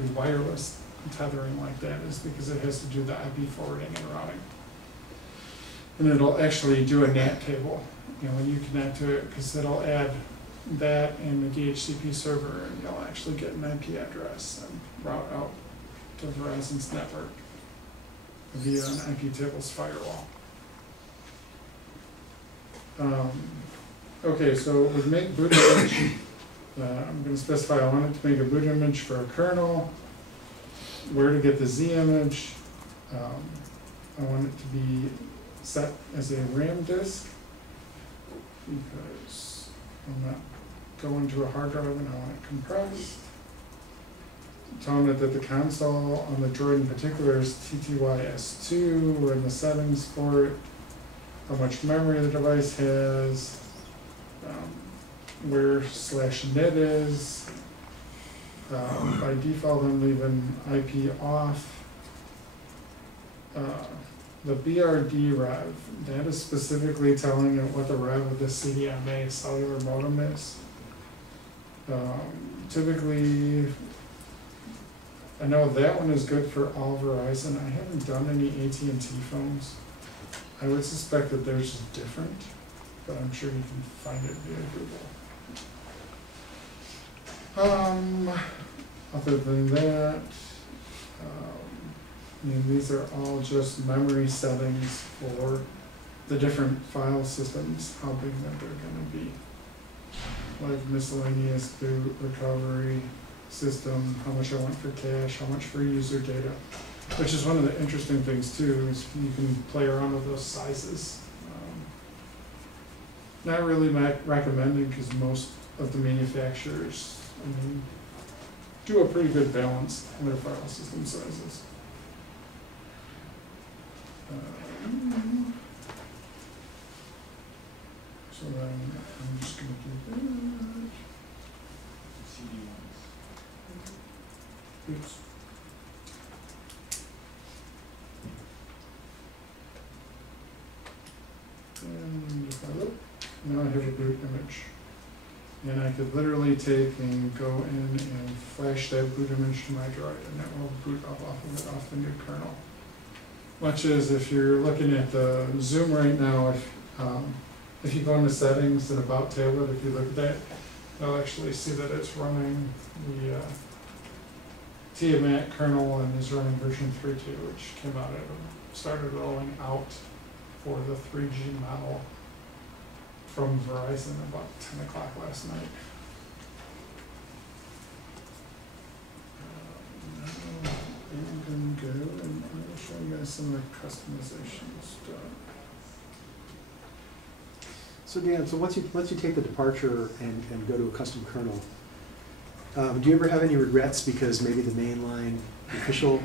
do wireless tethering like that is because it has to do the IP forwarding and routing. And it'll actually do a NAT table, when you connect to it, because it'll add that in the DHCP server, and you'll actually get an IP address and route out to Verizon's network via an IP tables firewall. Okay, so with make boot image, I'm going to specify I want it to make a boot image for a kernel, where to get the Z image. I want it to be set as a RAM disk because I'm not going to a hard drive and I want it compressed. Telling it that the console on the Droid in particular is TTY-S2 and the settings for it, how much memory the device has, where /net is. By default, I'm leaving IP off. The BRD rev, that is specifically telling it what the rev of the CDMA cellular modem is. Typically, I know that one is good for all Verizon. I haven't done any AT&T phones. I would suspect that theirs is different, but I'm sure you can find it via Google. Other than that, these are all just memory settings for the different file systems, how big that they're going to be. Like miscellaneous boot, recovery, system, how much I want for cache, how much for user data. Which is one of the interesting things too, is you can play around with those sizes. Not really recommended because most of the manufacturers do a pretty good balance in their file system sizes. So then I'm just going to do that. Oops. And if I look, now I have a boot image. And I could literally take and go in and flash that boot image to my droid, and that will boot up off of it, off the new kernel. Much as if you're looking at the Zoom right now, if you go into settings and about tablet, if you look at that, you'll actually see that it's running the Tiamat kernel and is running version 3.2, which came out started rolling out for the 3G model from Verizon about 10 o'clock last night. I'm going to go and I'll show you guys some of the customization stuff. So Dan, so once you take the departure and go to a custom kernel, do you ever have any regrets because maybe the mainline official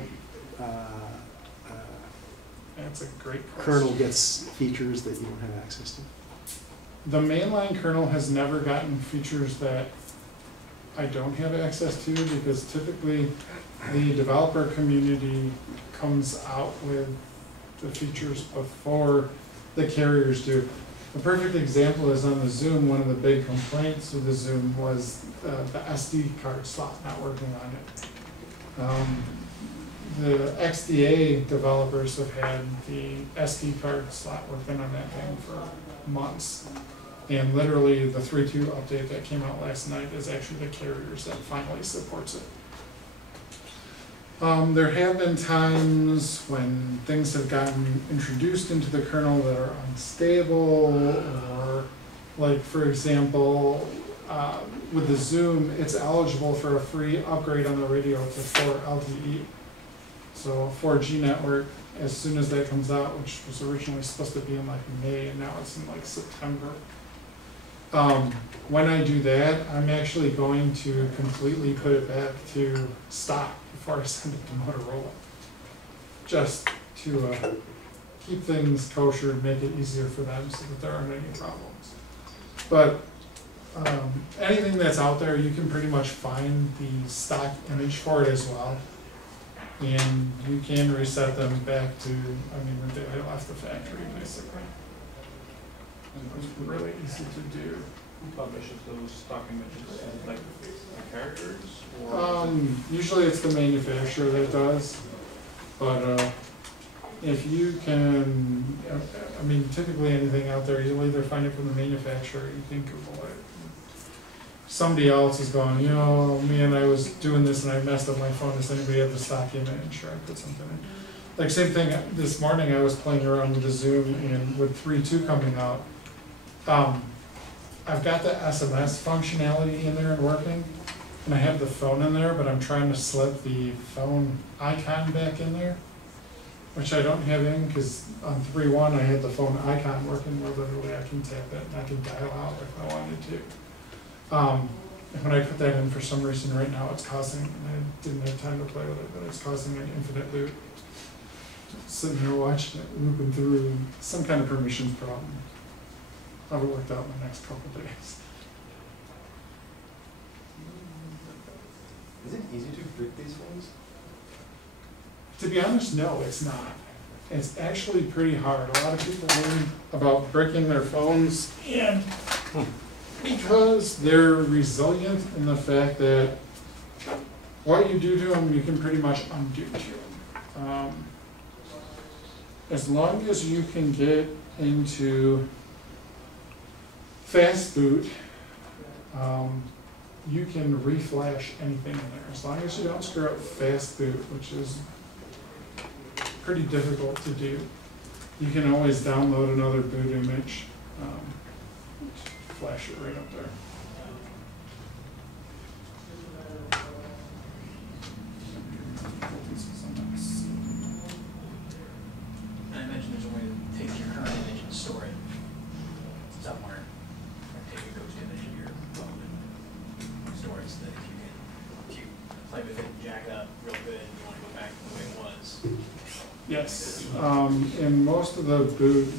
That's a great question. Kernel gets features that you don't have access to? The mainline kernel has never gotten features that I don't have access to, because typically the developer community comes out with the features before the carriers do. A perfect example is on the Zoom. One of the big complaints with the Zoom was the SD card slot not working on it. The XDA developers have had the SD card slot working on that thing for months. And literally the 3.2 update that came out last night is actually the carriers that finally supports it. There have been times when things have gotten introduced into the kernel that are unstable, or like for example, with the Zoom, it's eligible for a free upgrade on the radio to 4 LTE. So 4G network, as soon as that comes out, which was originally supposed to be in like May, and now it's in like September. When I do that, I'm actually going to completely put it back to stock before I send it to Motorola, just to keep things kosher and make it easier for them so that there aren't any problems. But anything that's out there, you can pretty much find the stock image for it as well. And you can reset them back to, the day they left the factory, basically. And it was really easy to do. Who publishes those stock images? Is it like the characters or? Usually it's the manufacturer that does, but if you can, I mean, typically anything out there, you'll either find it from the manufacturer, or you can Google it. Somebody else is going, you know, man, I was doing this and I messed up my phone. Does anybody have the stock image? Or I put something in. Like same thing, this morning I was playing around with the Zoom and with 3.2 coming out. I've got the SMS functionality in there and working, and I have the phone in there, but I'm trying to slip the phone icon back in there, which I don't have in, because on 3.1 I had the phone icon working where literally I can tap it and I can dial out if I wanted to. And when I put that in, for some reason right now it's causing, and I didn't have time to play with it, but it's causing an infinite loop. Sitting here watching it, looping through, some kind of permissions problem. I'll have it worked out in the next couple of days. Is it easy to brick these phones? To be honest, no, it's not. It's actually pretty hard. A lot of people learn about breaking their phones, and because they're resilient in the fact that what you do to them, you can pretty much undo to them. As long as you can get into fast boot, you can reflash anything in there. As long as you don't screw up fast boot, which is pretty difficult to do. You can always download another boot image, flash it right up there. I imagine there's a way to take your current image and store it somewhere, or take a ghost image of your phone and store it so that if you play with it and jack it up real good and you want to go back to the way it was. Yes, in most of the boot,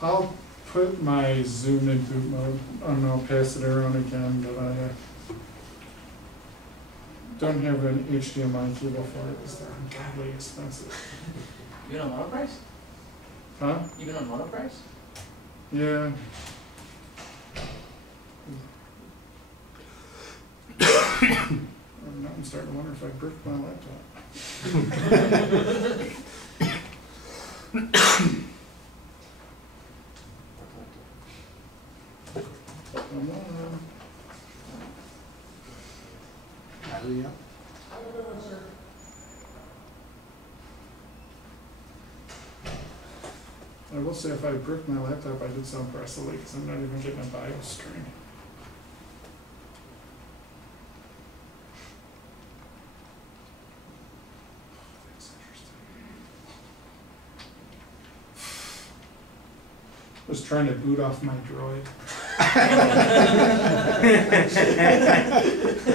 I'll put my Zoom in boot mode. I don't know, pass it around again, but I don't have an HDMI cable for it because they're ungodly expensive. You been on monoprice? Huh? You been on monoprice? Yeah. Now I'm starting to wonder if I bricked my laptop. Come on. Battery up? I will say if I bricked my laptop, I did so impressively because I'm not even getting a BIOS screen. That's interesting. Was trying to boot off my Droid.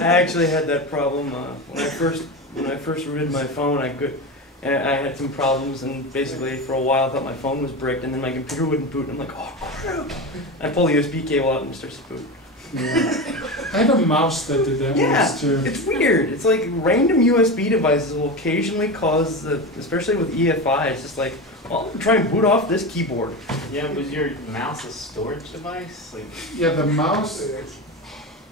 I actually had that problem when I first rooted my phone. I had some problems, and basically for a while I thought my phone was bricked, and then my computer wouldn't boot, and I'm like, oh crap! I pull the USB cable out and it starts to boot. Yeah. I have a mouse that did that once too. It's weird. It's like random USB devices will occasionally cause especially with EFI, it's just like, well, I'm trying to boot off this keyboard. Yeah, was your mouse a storage device? Like, Yeah, the mouse.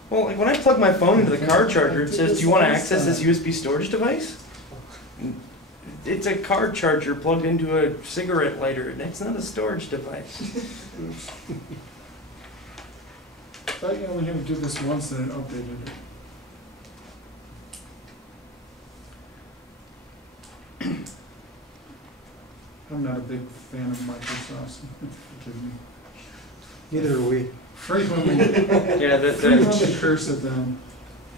Well, like when I plug my phone into the car charger, it says, do you want to access this USB storage device? It's a car charger plugged into a cigarette lighter, and it's not a storage device. I thought you only had to do this once and it updated it. I'm not a big fan of Microsoft, so forgive me. Neither are we. Frequently, Yeah, frequently curse at them.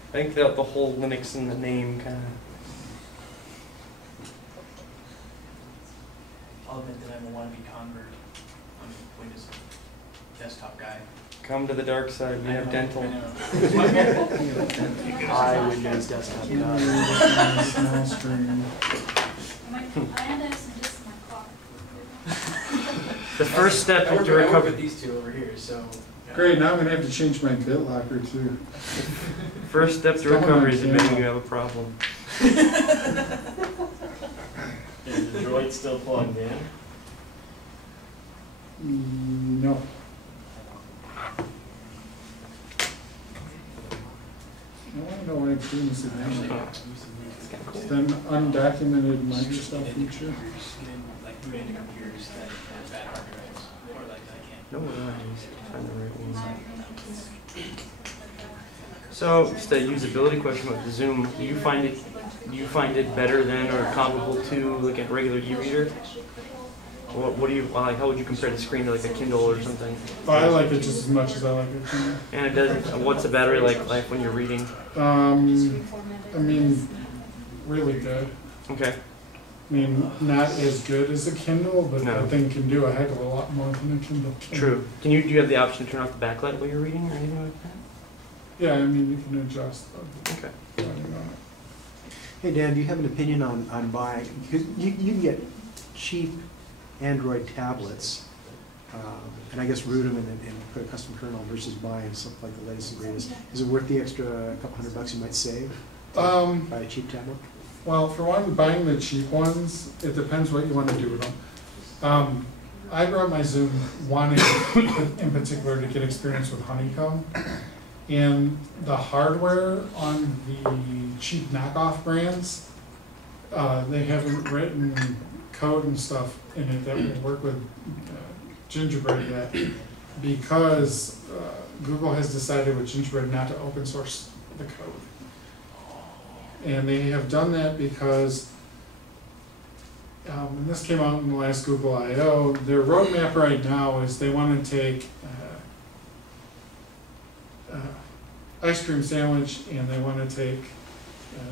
I think that the whole Linux in the name kind of. I'll admit that I'm a wannabe convert. I'm a Windows desktop guy. Come to the dark side, we have dental. I know. I Windows desktop Give me guy. the small screen. I have some discs in my car. The first step I work to recover. with these two over here, so. Great, now I'm gonna have to change my BitLocker too. First step to Still on recovery is camera. admitting you have a problem. Is the droid still plugged in? No. I wanna know why it's doing this again. It's kind of cool. Then undocumented Microsoft feature. You're just getting, like, boot into computers that have bad hard drives, or like, I can't. No worries. Find the right one. So, just a usability question with the Zoom. Do you find it better than or comparable to like a regular e-reader? What do you like? How would you compare the screen to like a Kindle or something? I like it just as much as I like it. And it does. What's the battery life when you're reading? I mean, really good. Okay. I mean, not as good as a Kindle, but No. that thing can do a heck of a lot more than a Kindle can. True. Do you have the option to turn off the backlight while you're reading or anything like that? Yeah, I mean, you can adjust the Okay. lighting on it. Hey Dan, do you have an opinion on buying, because you can get cheap Android tablets, and I guess root them and put a custom kernel versus buying something like the latest and greatest. Is it worth the extra couple $100 you might save to buy a cheap tablet? Well, for one, buying the cheap ones, it depends what you want to do with them. I brought my Zoom wanting, in particular, to get experience with Honeycomb. And the hardware on the cheap knockoff brands, they haven't written code and stuff in it that will work with Gingerbread yet, because Google has decided with Gingerbread not to open source the code. And they have done that because, and this came out in the last Google I/O, their roadmap right now is they want to take ice cream sandwich and they want to take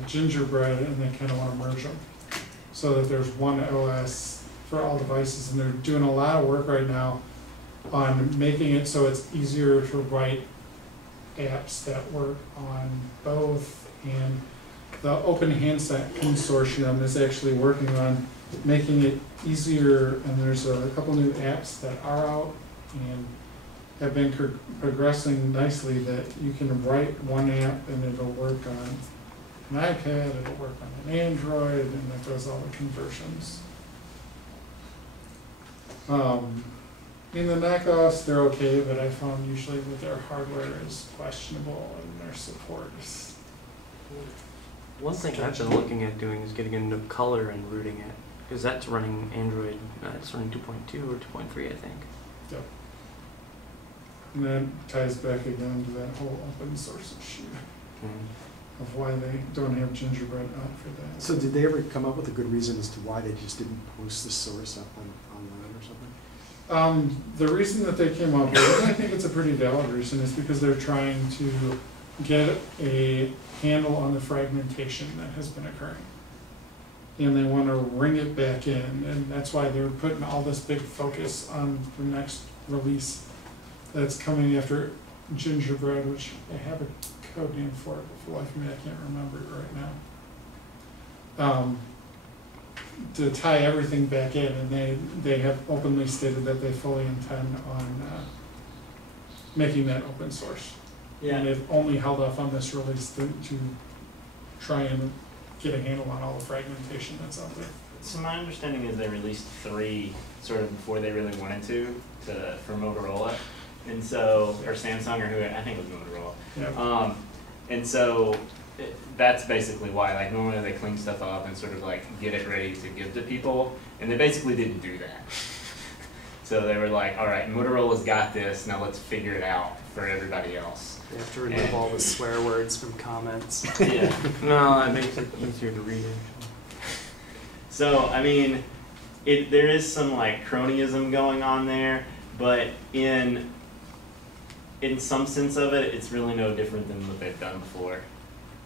Gingerbread, and they kind of want to merge them so that there's one OS for all devices. And they're doing a lot of work right now on making it so it's easier to write apps that work on both. And the Open Handset Consortium is actually working on making it easier, and there's a couple new apps that are out and have been progressing nicely, that you can write one app and it'll work on an iPad, it'll work on an Android, and it does all the conversions. In the knockoffs, they're okay, but I found usually that their hardware is questionable and their support is. One thing I've been looking at doing is getting into Color and rooting it, because that's running Android. It's running 2.2 or 2.3, I think. Yep. And that ties back again to that whole open source issue of why they don't have Gingerbread out for that. So did they ever come up with a good reason as to why they just didn't post the source up online or something? The reason that they came up with, and I think it's a pretty valid reason, is because they're trying to get a handle on the fragmentation that has been occurring. And they want to ring it back in, and that's why they're putting all this big focus on the next release that's coming after Gingerbread, which they have a code name for it, but for the life of me, I can't remember it right now. To tie everything back in, and they have openly stated that they fully intend on making that open source. And they've only held off on this release to try and get a handle on all the fragmentation that's out there. So my understanding is they released 3 sort of before they really wanted to for Motorola, and so, or Samsung, or who, I think it was Motorola. Yeah. And so that's basically why, like, normally they clean stuff up and sort of like get it ready to give to people, and they basically didn't do that. So they were like, all right, Motorola's got this, now let's figure it out for everybody else. They have to remove all the swear words from comments. Yeah. No, it makes it easier to read. So, I mean, there is some like cronyism going on there, but in some sense of it, it's really no different than what they've done before.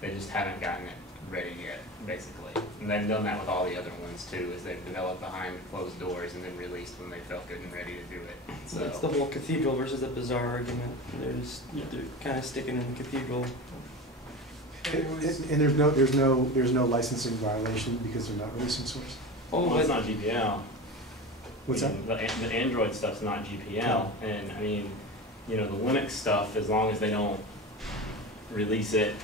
They just haven't gotten it ready yet, basically. And they've done that with all the other ones too, is they've developed behind closed doors and then released when they felt good and ready to do it. So It's the whole cathedral versus the bazaar argument. They're kind of sticking in the cathedral. And there's no licensing violation because they're not releasing source? well, it's not GPL. What's I that? mean, the Android stuff's not GPL, and I mean, you know, the Linux stuff, as long as they don't release it,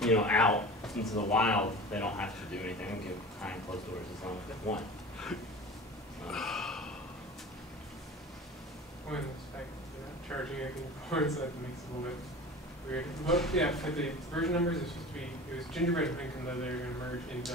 you know, out into the wild, they don't have to do anything. They can behind closed doors as long as they want. When it's back to that charging, I think boards, that makes it a little bit weird. Well, yeah, for the version numbers, it's supposed to be, it was gingerbread and pink and leather are gonna merge into